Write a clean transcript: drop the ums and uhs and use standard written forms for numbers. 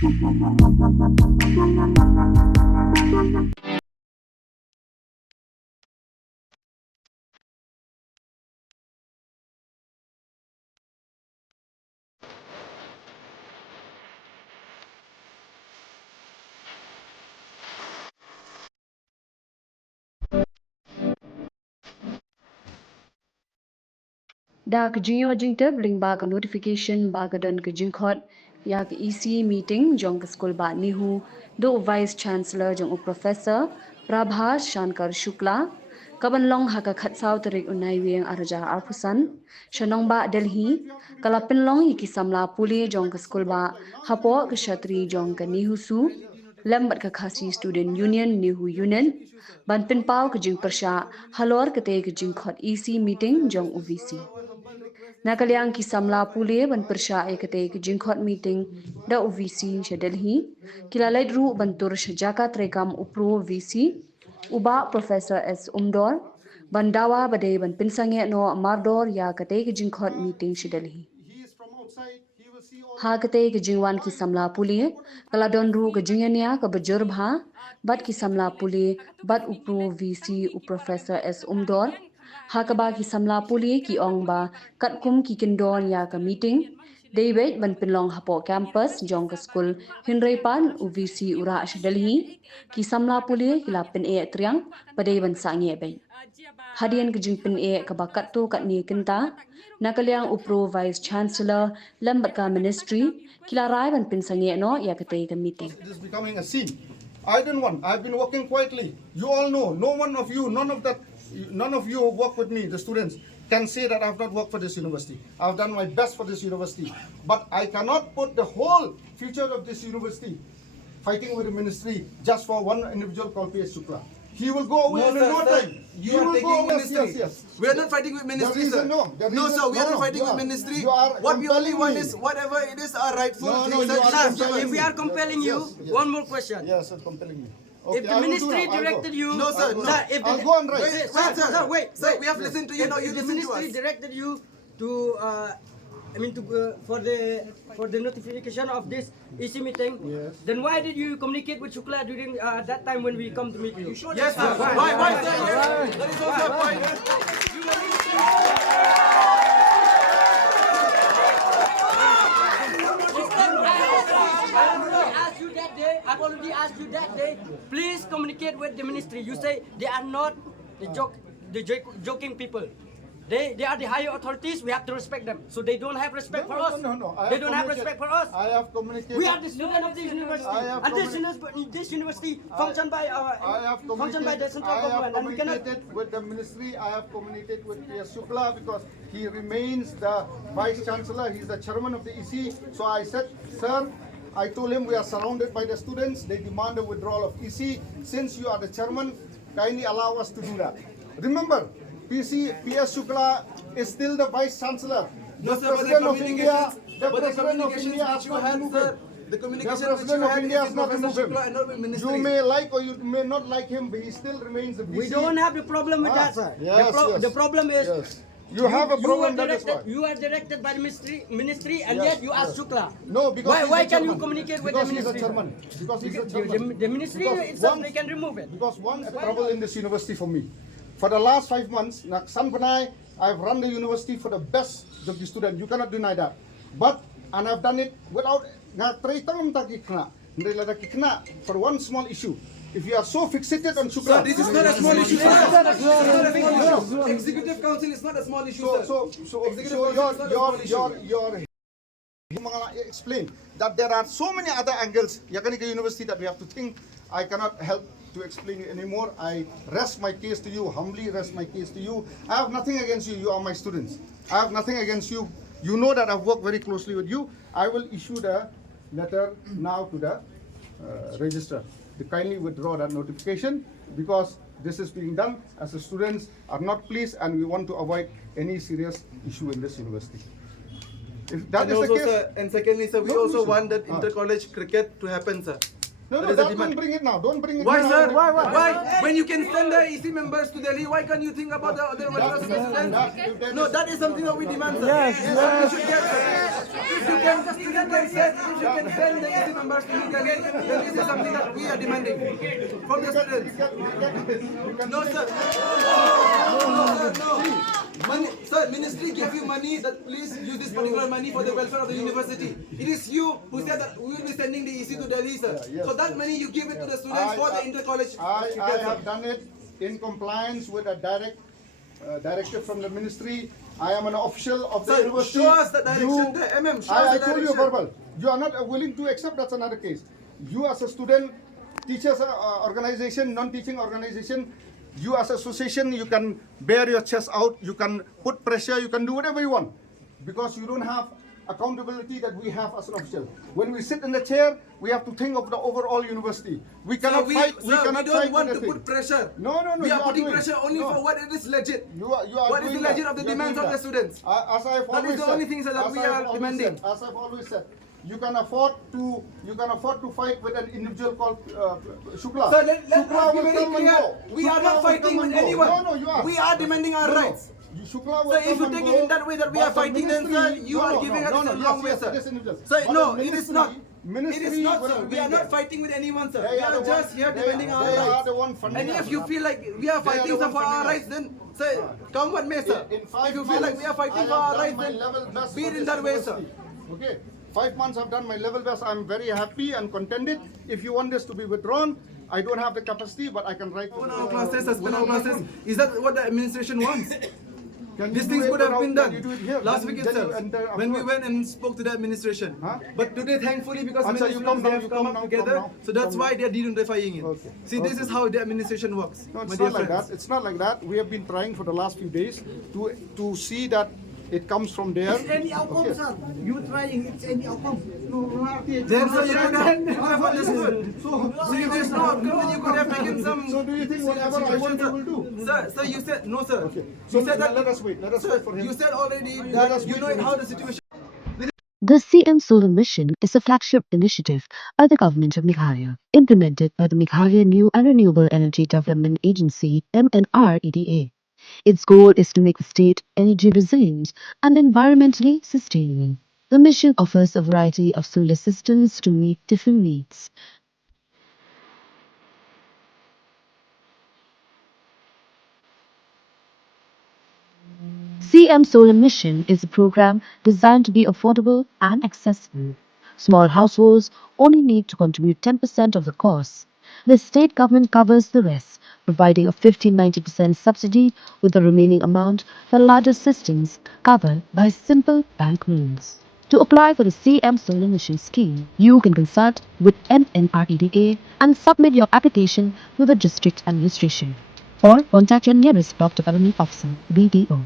Da kejinyo jingte bring ba ka notification ba ka don kejingkhot ya ka EC meeting jong ka school ba nihu do vice chancellor jong professor Prabhas Shankar Shukla kabanlong haka khatsau tarik unai weng araja arpusan shanong ba Delhi kalapinlong yiki Samla Pule jong ka school ba hapo ka shatri jong ka nihu su lembat ka khasi student union nihu union ban pinpau ka jing persha halor ka te ka jing khot EC meeting jong UVC Nakaliang ki Samla Pule ban persha ekate ki jingkhot meeting da UVC sha Delhi kilalai ru bantur Jakat rekam upro VC uba Professor S Umdor bandawa bade ban Pynsangeh no Mardor ya kate ki jingkhot meeting sha Delhi ha kate ki jingwan ki Samla Pule kaladon ru ki Jingiania Kaba Jur bat ki Samla Pule bat upro VC u Professor S Umdor Hakaba ki Samla Pule ki ong ba katkum ki kindon ya ka meeting David ban pinlong hapo campus jong ka school Hinreipan UVC ura ash Delhi ki Samla Pule ki la pin e triang padai ban sangi ben Hadien ki jing pin e ka bakat tu kat ni kinta nakaliang upro vice chancellor lambat ka ministry ki la rai ban Pynsangeh no ya ka te ka meeting It is becoming a scene. I don't want. I've been working quietly. You all know. No one of you, none of you who work with me, the students, can say that I've not worked for this university. I've done my best for this university. But I cannot put the whole future of this university fighting with the ministry just for one individual called P.S. Shukla. He will go away in no time. You are taking ministry. Yes. We are not fighting with ministry, sir. No, sir, we are not fighting with ministry. What we only want is whatever it is our rightful things. If we are compelling you, one more question. Yes, sir, compelling me. If the ministry directed you, No, sir, no. Sir, if I'll the, go and write. wait, Sir, we have listened to you, now you if the listen to ministry us. directed you to, for the notification of this EC meeting, Yes. then why did you communicate with Shukla during that time when we come to meet you? Yes, sir. Why, sir? Yes. That is also a point. I've already asked you that day. Please communicate with the ministry. You say they are not joking people. They are the higher authorities. We have to respect them. So they don't have respect for us. No. They don't have respect for us. I have communicated. We are the student of this university, and this university functioned by the central government, and we cannot. I have communicated with the ministry. I have communicated with P.S. Shukla because he remains the vice chancellor. He's the chairman of the EC. So I said, sir, I told him we are surrounded by the students. They demand a withdrawal of EC. Since you are the chairman, kindly allow us to do that. Remember, P.S. Shukla is still the vice chancellor. No, The sir, but president of India, the but the president of communications India which has you not had, removed sir, him. the The communication which president you of had India is has not Professor removed him. Shukla and not with ministry. You may like or you may not like him, but he still remains the VC. We don't have the problem with that, sir. Yes, yes. The problem is. Yes. You have a problem, that is why. You are directed by the ministry, and Yes, yet you ask Shukla. No, because why he's a can you chairman. communicate with Because the he's a ministry? chairman. Because he's a chairman. The ministry Because itself, once- they can remove it. Because once trouble in this university for me. For the last 5 months, I've run the university for the best of the student. You cannot deny that. And I've done it without for one small issue. If you are so fixated on Shukla, Sir, this is not a small issue, sir. This is not a big issue. Executive Council is not a small issue, sir. your explain that there are so many other angles Yakanika University that we have to think. I cannot help to explain it anymore. I rest my case to you, humbly rest my case to you. I have nothing against you. You are my students. I have nothing against you. You know that I've worked very closely with you. I will issue the letter now to the registrar to kindly withdraw that notification because this is being done as the students are not pleased and we want to avoid any serious issue in this university. If that And is also, the case, sir, and secondly, sir, we No also issue. want that inter-college cricket to happen, sir. No, That is a demand. don't bring it now. Don't bring it Why, now. sir? Why? When you can send the EC members to Delhi, why can't you think about the other welfare of the students? No, that is something that we demand, sir. Yes. You should get, sir. If you can send the EC members to New Delhi, then this is something that we are demanding from the students. No, sir. No. Money, sir, ministry gave you money that please use this particular money for the welfare of the university. It is you who said that we will be sending the EC to Delhi, sir. Yes. So that money you give it to the students for the inter-college. I have done it in compliance with a directive from the ministry. I am an official of the Sir, university. show us the direction, the MM, show us I the told you direction. verbal. You are not willing to accept, that's another case. You as a student, teachers organization, non-teaching organization, you as association, you can bear your chest out, you can put pressure, you can do whatever you want. Because you don't have accountability that we have as an official. When we sit in the chair, we have to think of the overall university. We cannot fight. We cannot don't fight want with to the put pressure. No. We are you putting doing. pressure only No. for what it is legit. You are What is the doing legit that. of the You are demands doing of the that. students? As I have That is always the said, only thing, sir, that as we I have are always demanding. said, as I've always said, you can afford to fight with an individual called Shukla. Sir, let's Shukla be will very come and clear. go. We are Shukla not will fighting come with and go. anyone. No, you are. We are demanding our rights. Shukla will Sir, if come you and take go, it in that way that we but are the fighting, then sir, ministry- you are giving us the wrong way, yes, sir. it is individual. Sir, But no, the it is not. ministry It is not, will sir. We be are there. not fighting with anyone, sir. They We are are the just one- here they demanding are- our they are rights. the one funding And us. if you feel like we are They are fighting the sir, one for our funding us. rights, then sir, come what may, sir. In 5 If you feel like we are months, fighting I for have our done rights, my then level best be for it in this that way, sir. university. Okay, 5 months I've done my level best. I'm very happy and contented. If you want this to be withdrawn, I don't have the capacity, but I can write. Open our classes, suspend our classes. Is that what the administration wants? Can These you things do it could have without- been can done you do it here? last Then- week then you itself enter when we afterwards. went and spoke to the administration. Huh? But today, thankfully, because Answer, many you students come they now, have you come come up now, together, come now, so that's come why now. they are identifying it. Okay, See, this is how the administration works, No, my it's dear not like friends. that. It's not like that. We have been trying for the last few days to see that it comes from there. It's any outcome, Okay. sir. You trying, it's any outcome. Then so you could have understood. So if there's no outcome, then you could have taken some. So do you think whatever I situation, want, sir. you will do? Sir, you said no, sir. Okay. So You said that. let us wait. Let us wait for him. You said already Let that us you wait know for him. how the situation. The CM Solar Mission is a flagship initiative by the government of Meghalaya, implemented by the Meghalaya New and Renewable Energy Development Agency (MNREDA). Its goal is to make the state energy resilient and environmentally sustainable. The mission offers a variety of solar systems to meet different needs. CM Solar Mission is a program designed to be affordable and accessible. Small households only need to contribute 10% of the cost. The state government covers the rest, providing a 50-90% subsidy, with the remaining amount for larger systems covered by simple bank loans. To apply for the CM Solar Mission scheme, you can consult with MNREDA and submit your application to the district administration, or contact your nearest block development officer, BDO.